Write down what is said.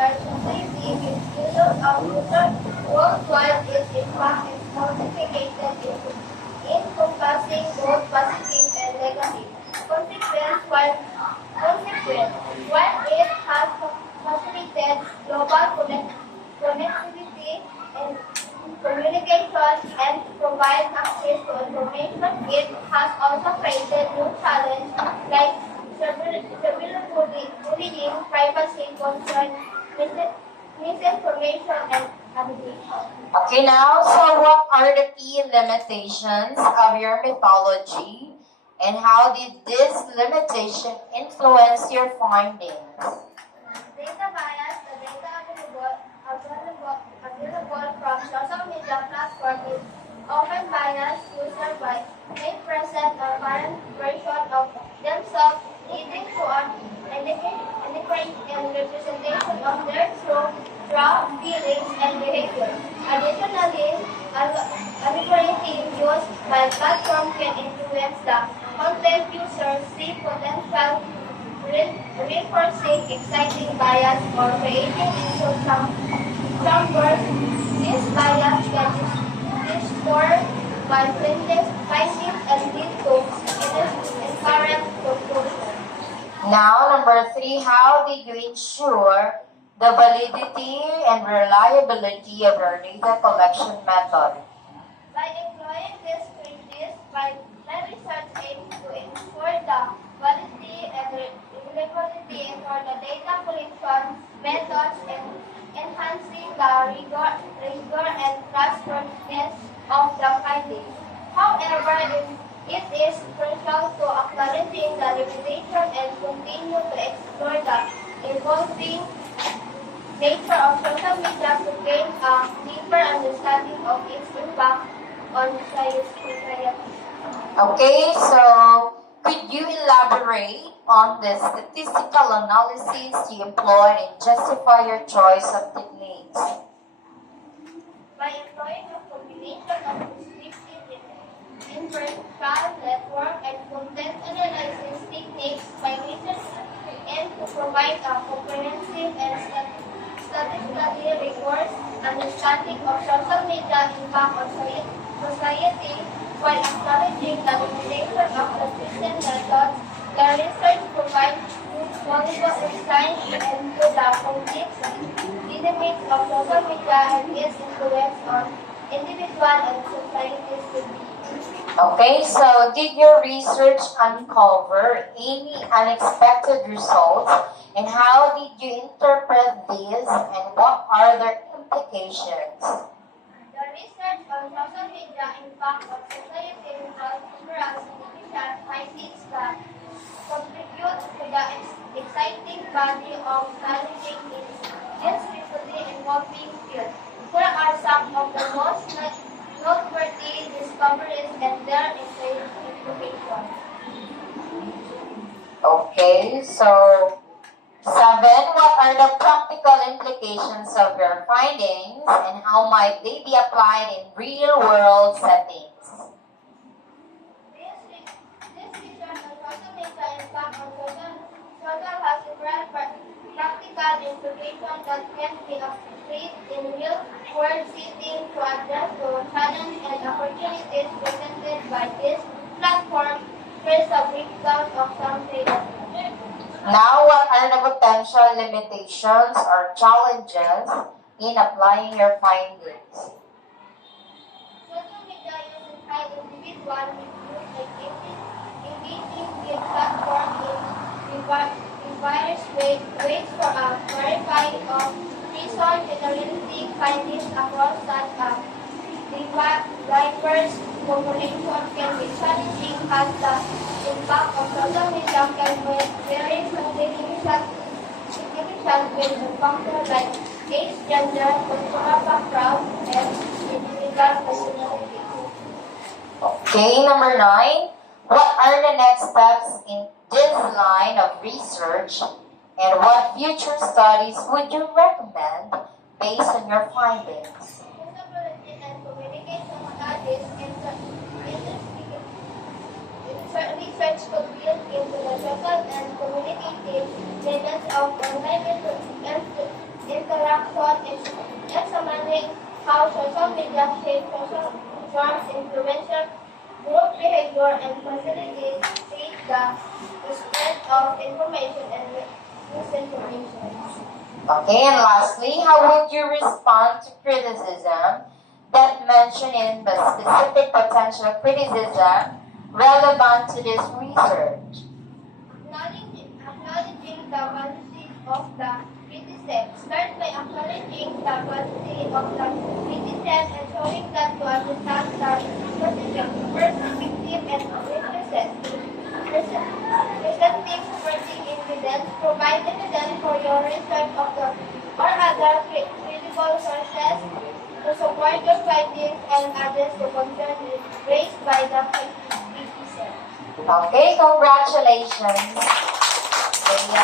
media society is billions of users worldwide is in fact multiplicated encompassing both positive and negative consequence while it has facilitated global connectivity and communication and provide access to information, it has also created new challenges like cyberbullying, privacy concern, misinformation, and abuse. Okay, now, so what are the key limitations of your mythology, and how did this limitation influence your findings? Data bias, the data available from social media platforms is often biased. Users may present a current version of themselves, leading to an inaccurate representation of their true feelings and behavior. Additionally, algorithms used by platforms can influence the content users see, potential reinforcing exciting bias or creating into chambers. This bias can distort by findings and lead to incorrect conclusions. Now, number 3, how did you ensure the validity and reliability of your data collection method? By employing these strategies, my research aims to ensure the validity and reliability for the data collection methods and enhancing the rigor and trustworthiness of the findings. However, it is crucial to acknowledging the limitation and continue to explore the evolving nature of social media to gain a deeper understanding of its impact on society. Okay, so could you elaborate on the statistical analysis you employed and justify your choice of techniques? By employing a combination of descriptive inferential network and content analysis techniques, my research aims to provide a comprehensive and statistically rigorous understanding of social media impact on society while acknowledging the limitation of the present methods. The research provides valuable insights into the complex dynamics of social media and its influence on individual and societies today. Okay, so did your research uncover any unexpected results, and how did you interpret these, and what are their implications? The research on social media impact on society results several significant findings that contribute to the exciting body of challenging in this rapidly evolving field. Here are some of the most noteworthy discoveries and their implications. Okay, so 7, what are the practical implications of your findings, and how might they be applied in real-world settings? This research on social media impact on social has several practical implications that can be applied in real-world settings to address the challenges and opportunities presented by this platform. Here's a breakdown of some data. Now, what are the potential limitations or challenges in applying your findings? Social media uses high individual reviews engaging with platform in various ways for a variety of research generating findings across such a diverse population can be challenging as the impact of social media can vary significant with factors like age, gender, cultural background, and individual personality. Okay, number 9, what are the next steps in this line of research, and what future studies would you recommend based on your findings? Usability and communication studies research could build into the social and communicative elements of online how social media shape social norms, influential group behavior, and facilitate the spread of information and misinformation. Okay, and lastly, how would you respond to criticism that mention in the specific potential criticism relevant to this research? Acknowledging the validity of the criticism. Start by acknowledging the validity of the criticism and showing that you understand the position, perspective, and representative supporting evidence. Provide evidence for your research of the or other critical sources to support your findings and address the concerns raised by the criticism. Okay, congratulations. Okay,